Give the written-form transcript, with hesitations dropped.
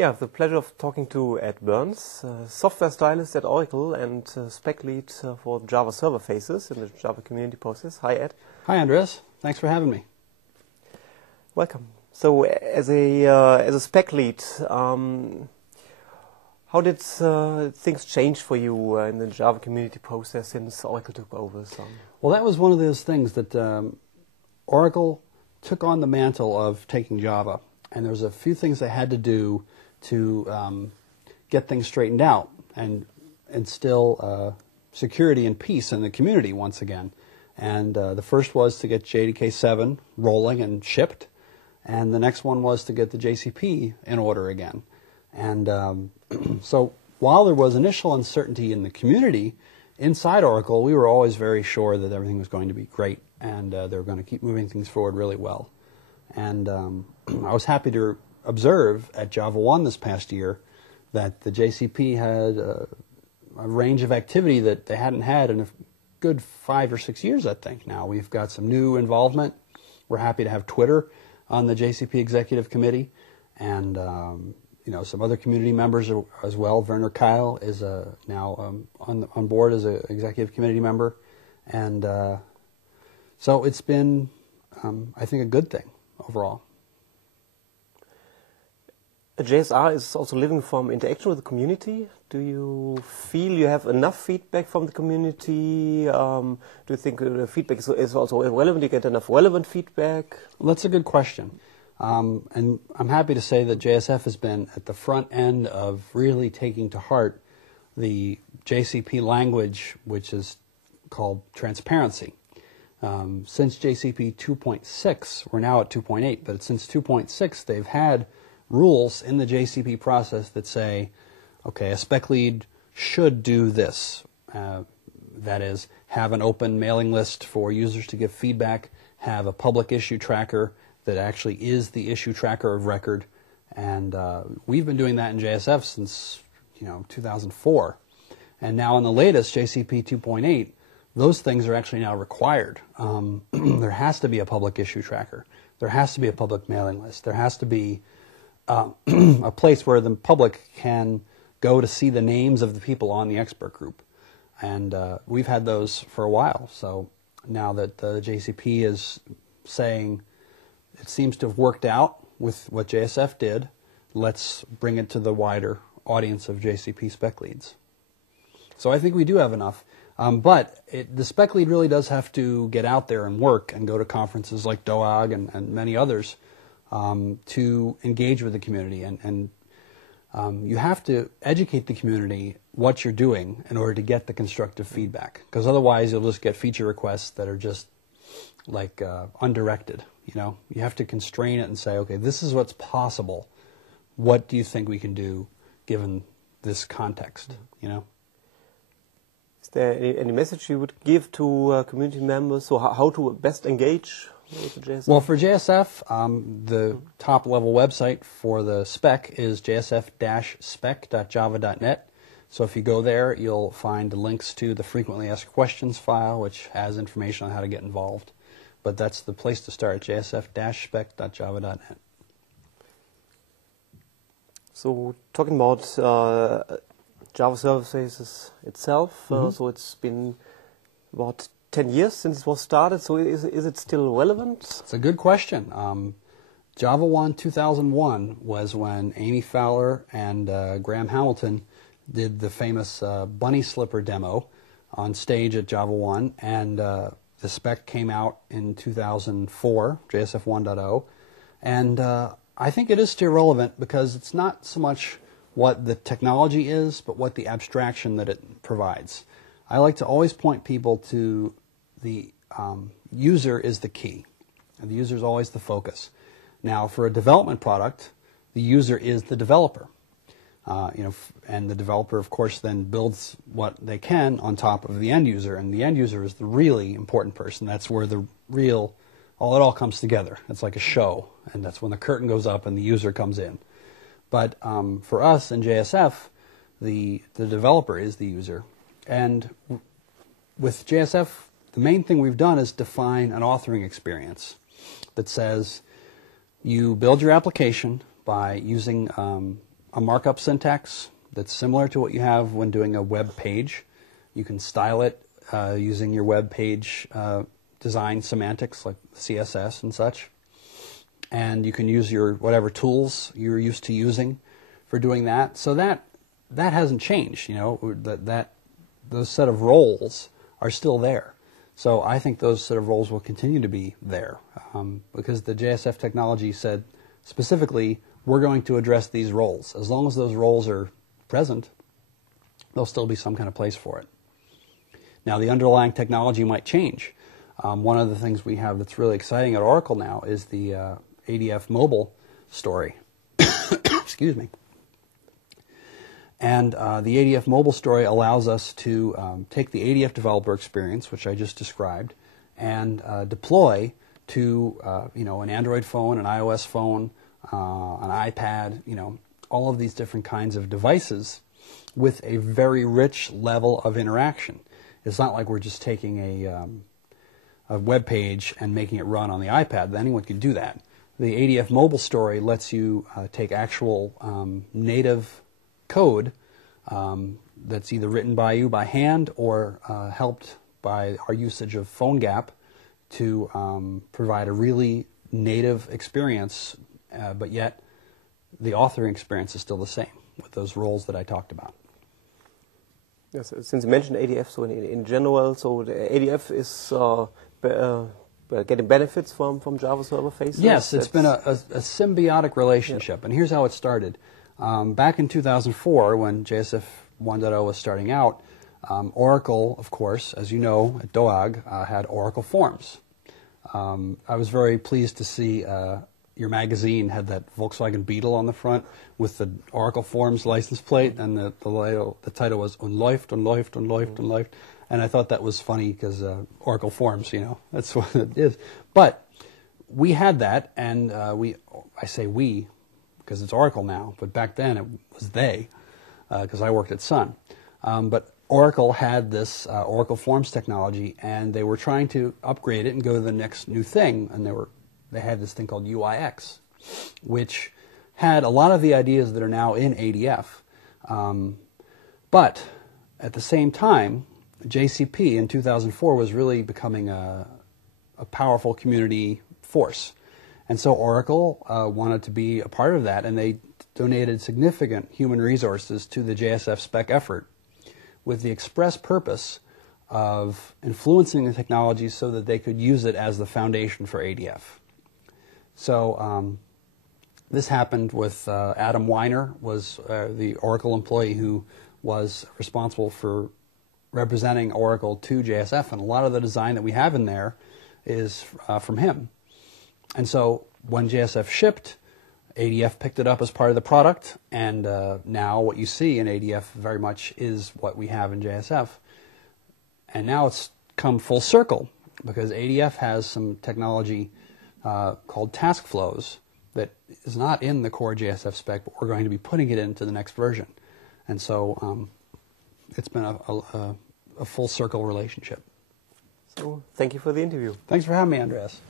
Yeah, I have the pleasure of talking to Ed Burns, software stylist at Oracle and spec lead for JavaServer Faces in the Java community process. Hi, Ed. Hi, Andreas. Thanks for having me. Welcome. So, as a spec lead, how did things change for you in the Java community process since Oracle took over? Well, that was one of those things that Oracle took on the mantle of taking Java, and there was a few things they had to do to get things straightened out and instill security and peace in the community once again. And the first was to get JDK 7 rolling and shipped, and the next one was to get the JCP in order again. And so while there was initial uncertainty in the community, inside Oracle, we were always very sure that everything was going to be great and they were going to keep moving things forward really well. And I was happy to observe at Java 1 this past year that the JCP had a range of activity that they hadn't had in a good 5 or 6 years, I think. Now we've got some new involvement. We're happy to have Twitter on the JCP Executive Committee, and you know, some other community members as well. Werner Keil is now on board as an executive committee member, and so it's been, I think, a good thing overall. JSR is also living from interaction with the community. Do you feel you have enough feedback from the community? Do you think the feedback is also relevant? Do you get enough relevant feedback? Well, that's a good question. And I'm happy to say that JSF has been at the front end of really taking to heart the JCP language, which is called transparency. Since JCP 2.6, we're now at 2.8, but since 2.6 they've had rules in the JCP process that say, okay, a spec lead should do this. That is, have an open mailing list for users to give feedback, have a public issue tracker that actually is the issue tracker of record, and we've been doing that in JSF since 2004. And now in the latest JCP 2.8, those things are actually now required. There has to be a public issue tracker. There has to be a public mailing list. There has to be a place where the public can go to see the names of the people on the expert group. And we've had those for a while. So now that the JCP is saying it seems to have worked out with what JSF did, let's bring it to the wider audience of JCP spec leads. So I think we do have enough. But the spec lead really does have to get out there and work and go to conferences like DOAG and many others to engage with the community. And you have to educate the community what you're doing in order to get the constructive feedback. Because otherwise you'll just get feature requests that are just like undirected. You have to constrain it and say, okay, this is what's possible. What do you think we can do given this context? Is there any message you would give to community members? So how to best engage with the JSF? Well, for JSF, the top level website for the spec is jsf-spec.java.net. So if you go there, you'll find links to the frequently asked questions file, which has information on how to get involved. But that's the place to start, jsf-spec.java.net. So talking about JavaServer Faces itself, so it's been about 10 years since it was started, so is it still relevant? It's a good question. Java 1 2001 was when Amy Fowler and Graham Hamilton did the famous bunny slipper demo on stage at Java 1, and the spec came out in 2004, JSF 1.0, and I think it is still relevant because it's not so much what the technology is, but what the abstraction that it provides. I like to always point people to the user is the key, and the user is always the focus. Now, for a development product, the user is the developer. And the developer, of course, then builds what they can on top of the end user, and the end user is the really important person. That's where it all comes together. It's like a show, and that's when the curtain goes up and the user comes in. But for us in JSF, the developer is the user, and with JSF, the main thing we've done is define an authoring experience that says you build your application by using a markup syntax that's similar to what you have when doing a web page. You can style it using your web page design semantics like CSS and such. And you can use your whatever tools you're used to using for doing that. So that hasn't changed, you know, those set of roles are still there. So I think those set of roles will continue to be there because the JSF technology said specifically, we're going to address these roles. As long as those roles are present, there'll still be some kind of place for it. Now, the underlying technology might change. One of the things we have that's really exciting at Oracle now is the ADF mobile story. Excuse me. And the ADF mobile story allows us to take the ADF developer experience, which I just described, and deploy to an Android phone, an iOS phone, an iPad, all of these different kinds of devices with a very rich level of interaction. It's not like we're just taking a web page and making it run on the iPad. Anyone can do that. The ADF mobile story lets you take actual native code that's either written by you by hand or helped by our usage of PhoneGap to provide a really native experience, but yet the authoring experience is still the same with those roles that I talked about. Yes, since you mentioned ADF, so in general, so the ADF is getting benefits from JavaServer Faces? Yes, it's been a symbiotic relationship, and here's how it started. Back in 2004, when JSF 1.0 was starting out, Oracle, of course, as you know, at DOAG, had Oracle Forms. I was very pleased to see your magazine had that Volkswagen Beetle on the front with the Oracle Forms license plate, and the title was "Unläuft, unläuft, unläuft, unläuft." And I thought that was funny because Oracle Forms, that's what it is. But we had that, and I say we because it's Oracle now, but back then it was they because I worked at Sun. But Oracle had this Oracle Forms technology, and they were trying to upgrade it and go to the next new thing, and they had this thing called UIX, which had a lot of the ideas that are now in ADF. But at the same time, JCP in 2004 was really becoming a powerful community force. And so Oracle wanted to be a part of that, and they donated significant human resources to the JSF spec effort with the express purpose of influencing the technology so that they could use it as the foundation for ADF. So this happened with Adam Weiner, was the Oracle employee who was responsible for representing Oracle to JSF, and a lot of the design that we have in there is from him. And so when JSF shipped, ADF picked it up as part of the product, and now what you see in ADF very much is what we have in JSF. And now it's come full circle because ADF has some technology called task flows that is not in the core JSF spec, but we're going to be putting it into the next version. And so it's been a full circle relationship. So thank you for the interview. Thanks for having me, Andreas.